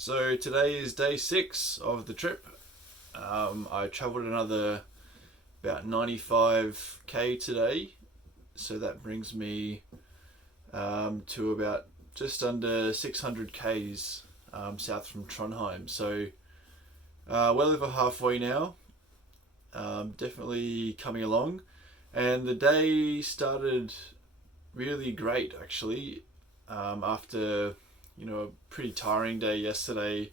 So today is day 6 of the trip. I travelled another about 95k today, so that brings me to about just under 600 k's south from Trondheim. So well over halfway now. Definitely coming along, and the day started really great actually. After a pretty tiring day yesterday,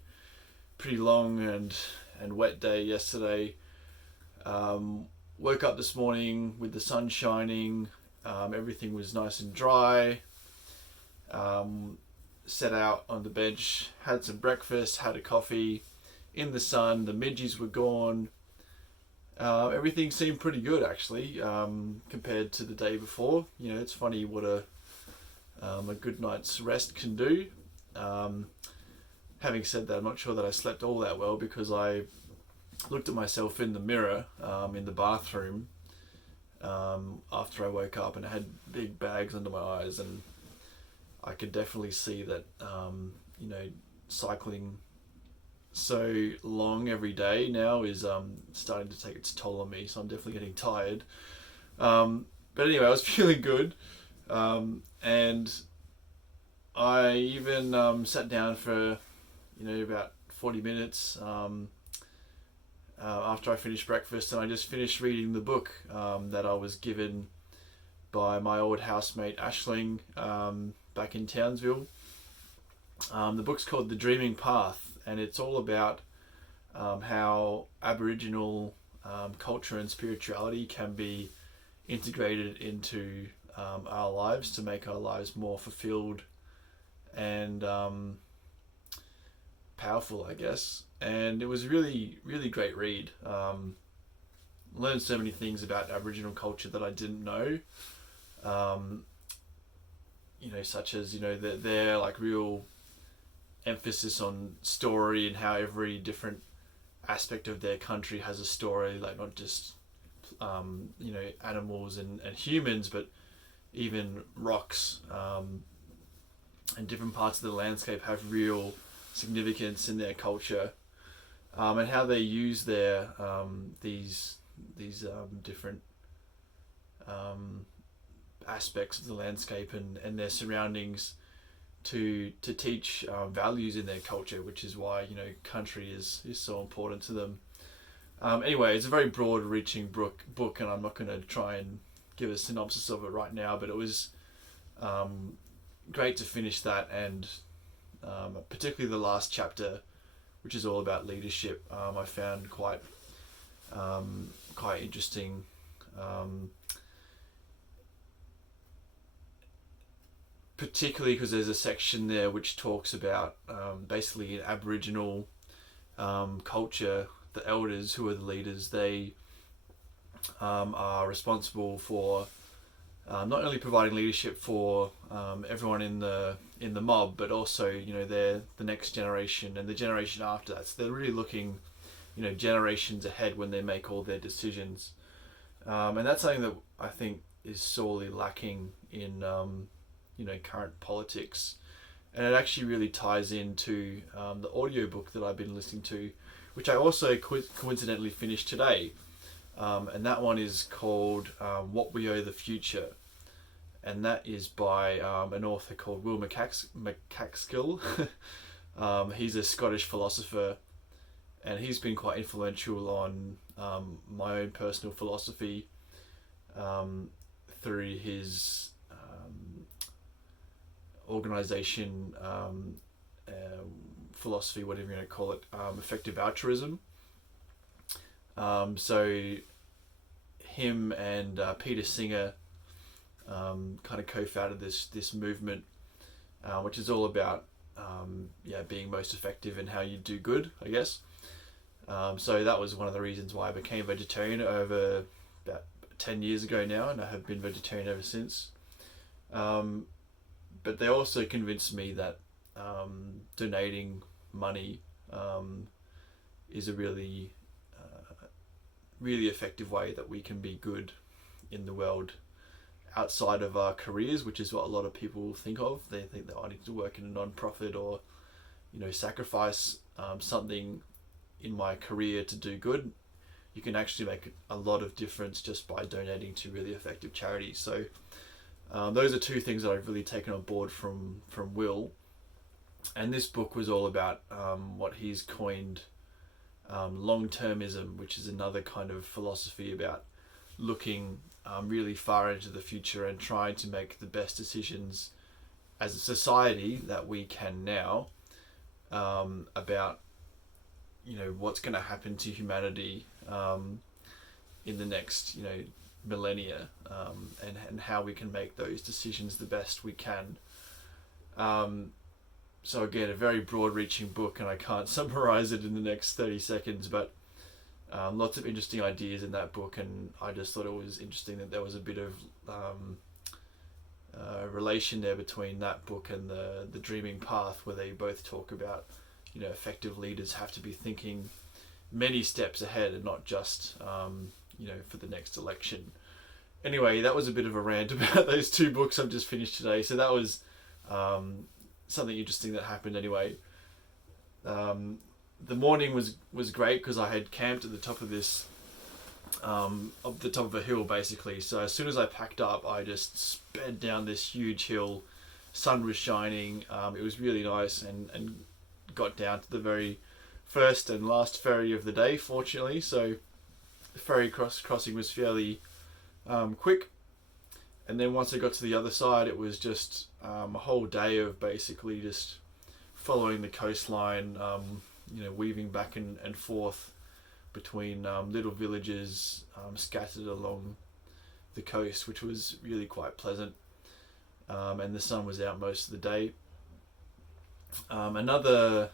pretty long and wet day yesterday. Woke up this morning with the sun shining. Everything was nice and dry. Set out on the bench, had some breakfast, had a coffee in the sun. The midges were gone. Everything seemed pretty good actually, compared to the day before. It's funny what a good night's rest can do. Having said that, I'm not sure that I slept all that well because I looked at myself in the mirror in the bathroom after I woke up, and I had big bags under my eyes, and I could definitely see that cycling so long every day now is starting to take its toll on me, so I'm definitely getting tired. But anyway, I was feeling good, and I even sat down for about 40 minutes after I finished breakfast, and I just finished reading the book that I was given by my old housemate Ashling back in Townsville. The book's called The Dreaming Path, and it's all about how Aboriginal culture and spirituality can be integrated into our lives to make our lives more fulfilled and powerful, I guess. And it was really, really great read. Learned so many things about Aboriginal culture that I didn't know. Such as their like real emphasis on story, and how every different aspect of their country has a story, like not just animals and humans, but even rocks and different parts of the landscape have real significance in their culture, and how they use their these different aspects of the landscape and their surroundings to teach values in their culture, which is why country is so important to them. Anyway, it's a very broad reaching book, and I'm not going to try and give a synopsis of it right now, but it was great to finish that, and particularly the last chapter, which is all about leadership. I found quite interesting. Particularly because there's a section there which talks about basically in Aboriginal culture, the elders, who are the leaders, they are responsible for not only providing leadership for everyone in the mob, but also they're the next generation and the generation after that. So they're really looking generations ahead when they make all their decisions, and that's something that I think is sorely lacking in current politics. And it actually really ties into the audiobook that I've been listening to, which I also coincidentally finished today. And that one is called What We Owe the Future. And that is by an author called Will MacAskill. He's a Scottish philosopher, and he's been quite influential on my own personal philosophy through his organisation, philosophy, whatever you want to call it, effective altruism. So him and Peter Singer kind of co-founded this movement, which is all about being most effective in how you do good, I guess. So that was one of the reasons why I became vegetarian over about 10 years ago now, and I have been vegetarian ever since. But they also convinced me that donating money is a really effective way that we can be good in the world outside of our careers, which is what a lot of people think of. They think that I need to work in a non-profit or sacrifice something in my career to do good, you can actually make a lot of difference just by donating to really effective charities. So those are two things that I've really taken on board from Will. And this book was all about what he's coined long-termism, which is another kind of philosophy about looking really far into the future and trying to make the best decisions as a society that we can now about what's going to happen to humanity in the next millennia, and how we can make those decisions the best we can. So again, a very broad-reaching book, and I can't summarize it in the next 30 seconds, but lots of interesting ideas in that book, and I just thought it was interesting that there was a bit of relation there between that book and the Dreaming Path, where they both talk about effective leaders have to be thinking many steps ahead and not just for the next election. Anyway, that was a bit of a rant about those two books I've just finished today. So that was something interesting that happened anyway. The morning was great because I had camped at the top of this up the top of a hill basically. So as soon as I packed up, I just sped down this huge hill. Sun was shining. It was really nice, and got down to the very first and last ferry of the day, fortunately. So the ferry crossing was fairly quick. And then once I got to the other side, it was just a whole day of basically just following the coastline, weaving back and forth between little villages scattered along the coast, which was really quite pleasant. And the sun was out most of the day. Another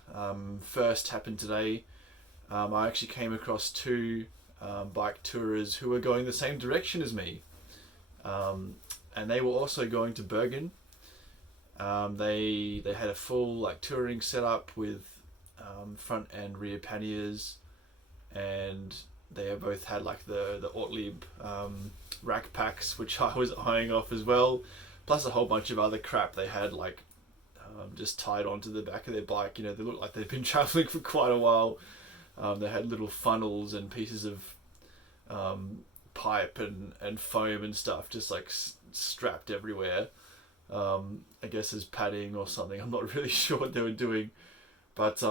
first happened today. I actually came across two bike tourers who were going the same direction as me. And they were also going to Bergen. They had a full touring setup with front and rear panniers, and they both had the Ortlieb rack packs, which I was eyeing off as well, plus a whole bunch of other crap they had just tied onto the back of their bike. They looked like they'd been traveling for quite a while. They had little funnels and pieces of pipe and foam and stuff just strapped everywhere, I guess as padding or something. I'm not really sure what they were doing, but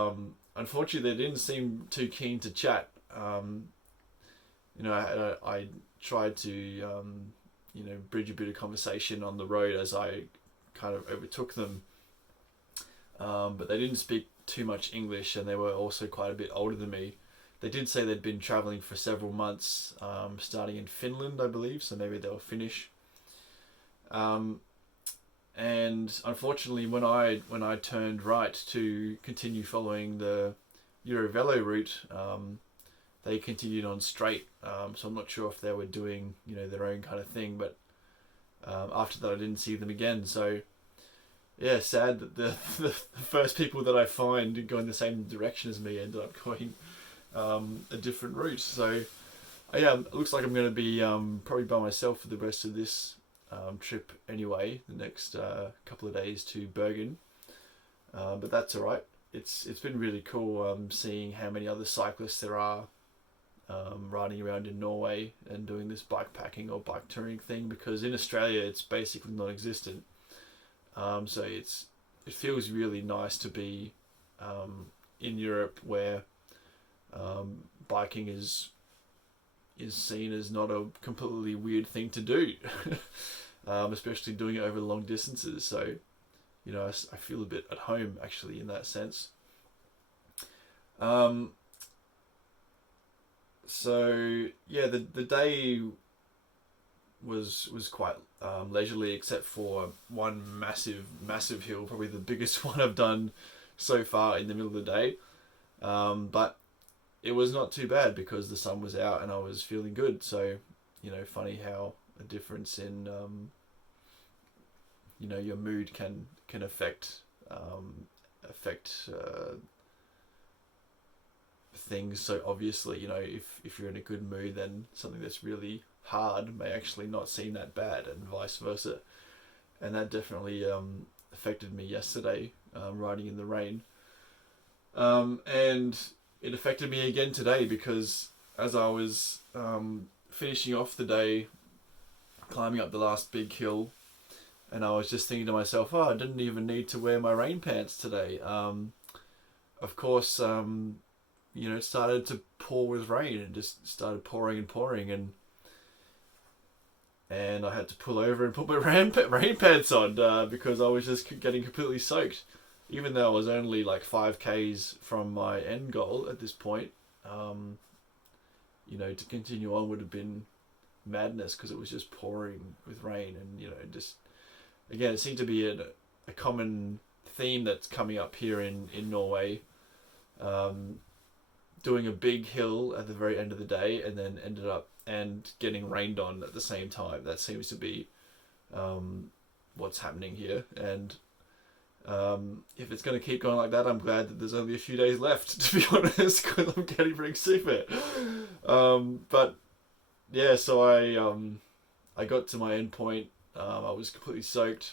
unfortunately they didn't seem too keen to chat. I tried to bridge a bit of conversation on the road as I kind of overtook them, but they didn't speak too much English, and they were also quite a bit older than me. They did say they'd been travelling for several months, starting in Finland, I believe, so maybe they were Finnish. And unfortunately, when I turned right to continue following the Eurovelo route, they continued on straight. So I'm not sure if they were doing their own kind of thing, but after that I didn't see them again. So yeah, sad that the first people that I find going the same direction as me ended up going a different route. So yeah, it looks like I'm going to be probably by myself for the rest of this trip anyway, the next couple of days to Bergen, but that's alright. It's been really cool seeing how many other cyclists there are riding around in Norway and doing this bike packing or bike touring thing, because in Australia it's basically non-existent. So it feels really nice to be in Europe, where biking is seen as not a completely weird thing to do, especially doing it over long distances. So, I feel a bit at home actually in that sense. So yeah, the day was quite leisurely, except for one massive hill, probably the biggest one I've done so far in the middle of the day. But it was not too bad because the sun was out and I was feeling good. So, funny how a difference in your mood can affect things so obviously. If you're in a good mood, then something that's really hard may actually not seem that bad, and vice versa. And that definitely affected me yesterday, riding in the rain. And it affected me again today because as I was finishing off the day, climbing up the last big hill, and I was just thinking to myself, oh, I didn't even need to wear my rain pants today. Of course, it started to pour with rain and just started pouring and pouring, and I had to pull over and put my rain pants on because I was just getting completely soaked. Even though I was only like 5Ks from my end goal at this point, to continue on would have been madness because it was just pouring with rain, and just again, it seemed to be a common theme that's coming up here in Norway. Doing a big hill at the very end of the day and then ended up and getting rained on at the same time. That seems to be what's happening here. And if it's going to keep going like that, I'm glad that there's only a few days left, to be honest, because I'm getting pretty sick of it. But yeah, so I got to my end point. I was completely soaked.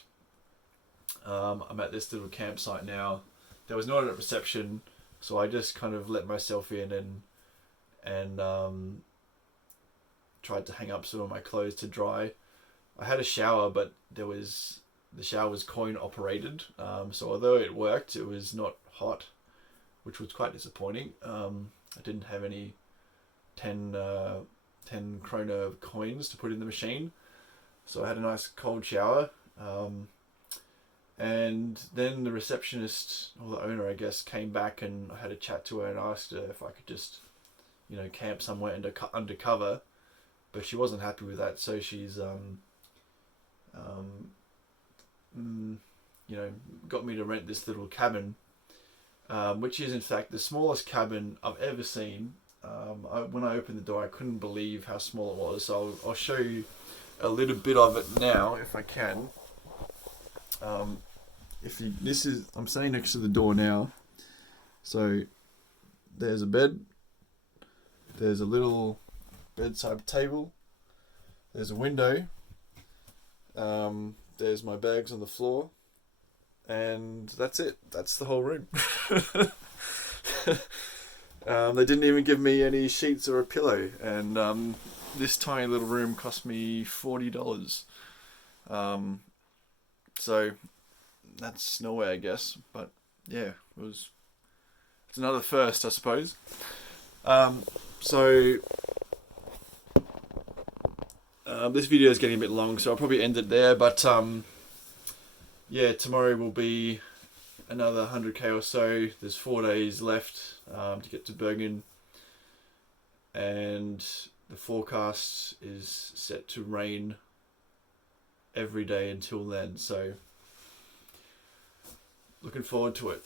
I'm at this little campsite now. There was not a reception, so I just kind of let myself in and tried to hang up some of my clothes to dry. I had a shower, but the shower was coin operated. So although it worked, it was not hot, which was quite disappointing. I didn't have any 10 kroner coins to put in the machine. So I had a nice cold shower. And then the receptionist, or the owner, I guess, came back and I had a chat to her and asked her if I could just, camp somewhere undercover. But she wasn't happy with that, so she's, got me to rent this little cabin, which is in fact the smallest cabin I've ever seen. When I opened the door, I couldn't believe how small it was. So I'll show you a little bit of it now, if I can. I'm standing next to the door now. So there's a bed. There's a little bedside table. There's a window. There's my bags on the floor. And that's it. That's the whole room. They didn't even give me any sheets or a pillow. And this tiny little room cost me $40. So that's Norway, I guess. But yeah, it's another first, I suppose. This video is getting a bit long, so I'll probably end it there. But tomorrow will be another 100k or so. There's 4 days left to get to Bergen, and the forecast is set to rain every day until then. So looking forward to it.